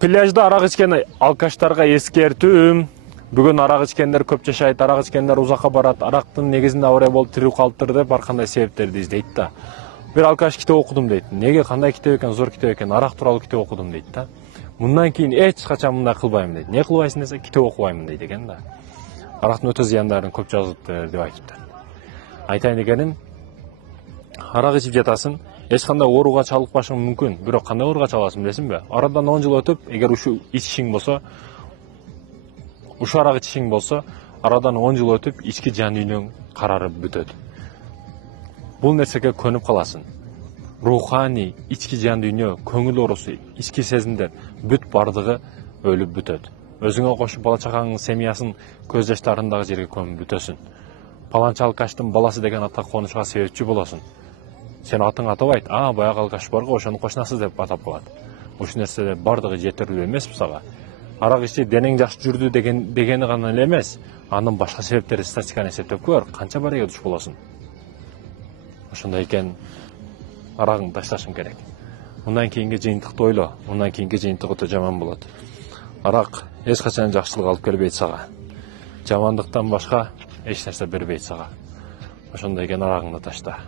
Пляжда арак ичкен алкаштарга эскертүүм. Бүгүн арак ичкендер көп жашайт, арак ичкендер узакка барат, арактын негизинде авария болуп тирүү калыптыр деп ар кандай себептерди издейт да. Бир алкаш китеп окудум дейт. Неге, кандай китеп экен, зор китеп экен, арак тууралуу китеп окудум дейт да. Мындан кийин эч качан мындай кылбайм дейт. Не кылбайсың десе, китеп окубайм дейт экен да. Арактын өтө зыяндарын көп жазылыптыр деп айтыптыр. Айтайын дегеним, арак ичип жатасың, эч кандай ооруга чалыкпашың мүмкүн. Бирок кандай ооруга чаласың билесиңби? Арадан 10 жыл өтүп, эгер ушу ичишиң болсо, арак ичишиң болсо, арадан 10 жыл өтүп, ички жан дүйнөң карарып бүтөт. Бул нерсеге көнүп каласың. Руханий, ички жан дүйнө, көңүл оорусу, ички сезимдер бүт бардыгы өлүп бүтөт. Өзүңө кошуп бала чагаңдын семьясын көз жаштарындагы жерге көмүп бүтөсүң. Паланча алкаштын баласы деген атка конушуга себепчи болосуң. Сен атың атабайт, баягы алкаш барго ошону кошунасы деп атап калат. Ушул нерселер бардыгы жетерлүү эмеспи сага? Арак ичип денең жакшы жүрдү дегени гана эле эмес, анын башка себептери статистиканы эсептеп көр, канча барыга душ болосуң. Ошондой экен, арагыңды ташташың керек. Мындан кийинки жыйынтыкты ойло, мындан кийинки жыйынтык өтө жаман болот. Арак эч качан жакшылык алып келбейт сага. Жамандыктан башка эч нерсе бербейт сага. Ошондой экен, арагыңды ташта.